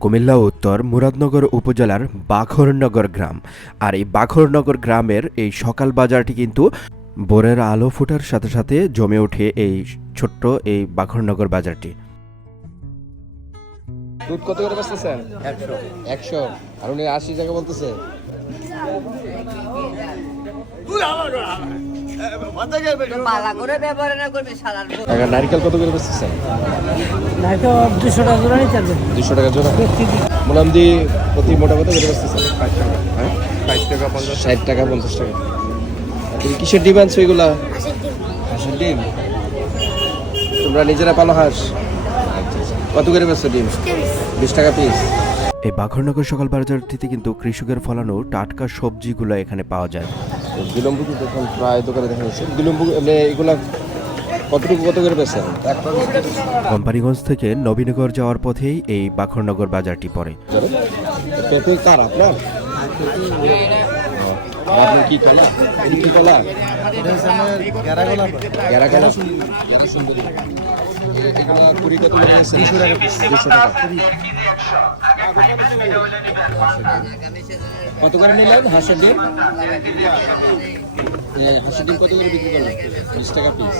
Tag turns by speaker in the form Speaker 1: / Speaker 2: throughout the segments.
Speaker 1: কুমিল্লা উত্তর মুরাদনগর উপজেলার বাঘরনগর গ্রাম। আর এই বাঘরনগর গ্রামের এই সকাল বাজারটি কিন্তু ভোরের আলো ফোটার সাথে সাথে জমে ওঠে এই ছোট্ট এই বাঘরনগর বাজারটি।
Speaker 2: দুধ কত করে বেচতেছেন? একশো। একশো। আর উনি আশি টাকা বলতেছে।
Speaker 3: পালা করে ব্যবহার না করবি সারার
Speaker 2: টাকা নারকেল কত করে বেচতেছেন?
Speaker 4: দুশো টাকা জোড়া নিতে
Speaker 2: দুশো টাকা জোড়া? মোলাম প্রতি মোটা কত করে বেচতেছেন? হ্যাঁ?
Speaker 5: ষাট টাকা পঞ্চাশ
Speaker 2: টাকা। পঞ্চাশ টাকা। আর তুমি কিসের ডিম আনছো এগুলা? হাঁসের ডিম। তোমরা নিজেরা পালো হাঁস? কত করে বেচছো ডিম? বিশ টাকা পিস
Speaker 1: এই বাখরনগর সকাল বাজারটিতে কিন্তু কৃষকের ফলানো টাটকা সবজিগুলো এখানে পাওয়া যায়।
Speaker 2: বিলম্ব কিন্তু এখন প্রায় দোকানে দেখা যাচ্ছে। বিলম্ব মানে এগুলা কতটুকু কত করে
Speaker 1: কোম্পানিগঞ্জ থেকে নবীনগর যাওয়ার পথেই এই বাখরনগর বাজারটি পড়ে।
Speaker 2: পেঁপে কার আপনার? আপনার কি কলা কি কলা গ্যারা কলা গ্যারা সুন্দরী। এ- এগুলা কত করে নিয়েছেন দুশো টাকা দুশো টাকা কত করে নিলেন হাঁসের ডিম হাঁসের ডিম কত করে বিক্রি করলেন বিশ টাকা পিস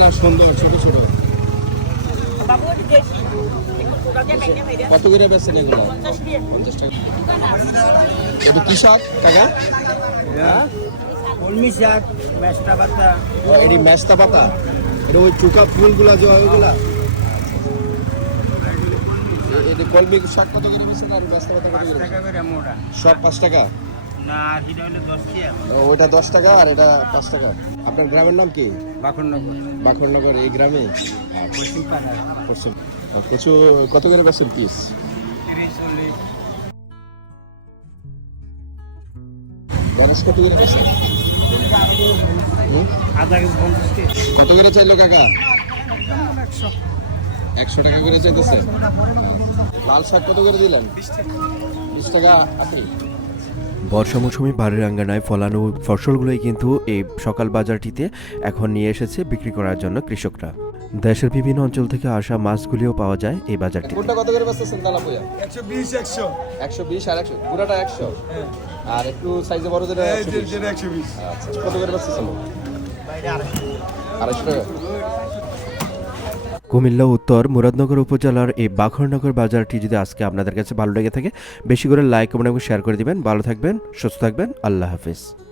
Speaker 2: না সুন্দর ছোট ছোট কত করে বেছেন এগুলো? পঞ্চাশ টাকা। এটা কি শাক কাকা?
Speaker 4: কলমি শাক মেস্তা পাতা।
Speaker 2: এটি মেস্তা পাতা? এটা ওই চুকা ফুলগুলা যে ওইগুলা? এ- এটা কলমি শাক কত করে বেচছেন আর মেস্তা পাতা কত করে? সব পাঁচ টাকা?
Speaker 4: না হলো দশ টাকা
Speaker 2: ওইটা দশ টাকা আর এটা পাঁচ টাকা। আপনার গ্রামের নাম কি?
Speaker 4: বাখরনগর।
Speaker 2: বাখরনগর এই গ্রামে?
Speaker 4: পশ্চিম পাড়া
Speaker 2: আর কচু কত করে বেচছেন পিস
Speaker 4: তিরিশ চল্লিশ।
Speaker 2: গণেশ কত করে বেচছেন
Speaker 4: আধা কেজি পঞ্চাশ টাকা
Speaker 2: কত করে চাইলো কাকা? একশো। টাকা করে চাইতেছে। লাল শাক কত করে দিলেন? বিশ টাকা। আপনি
Speaker 1: বর্ষা মৌসুমে বাড়ির আঙ্গানায় ফলানো ফসলগুলোই কিন্তু এই সকাল বাজারটিতে এখন নিয়ে এসেছে বিক্রি করার জন্য কৃষকরা। দেশের বিভিন্ন অঞ্চল থেকে আসা মাছগুলিও পাওয়া যায় এই বাজারটি
Speaker 2: কোনটা কত করে বেচতেছেন তালা পুয়া
Speaker 5: একশো বিশ একশো।
Speaker 2: একশো আর একশো? পুরাটা একশো? আর একটু সাইজে বড় যেটা একশো বিশ।
Speaker 5: যেটা একশো বিশ।
Speaker 2: আচ্ছা কত করে বেচতেছেন? টাকা।
Speaker 1: কুমিল্লা, উত্তর মুরাদনগর উপজেলার এই বাখরনগর বাজারটি যদি আজকে আপনাদের কাছে ভালো লেগে থাকে, বেশি করে লাইক কমেন্ট এবং শেয়ার করে দিবেন। ভালো থাকবেন, সুস্থ থাকবেন। আল্লাহ হাফিজ।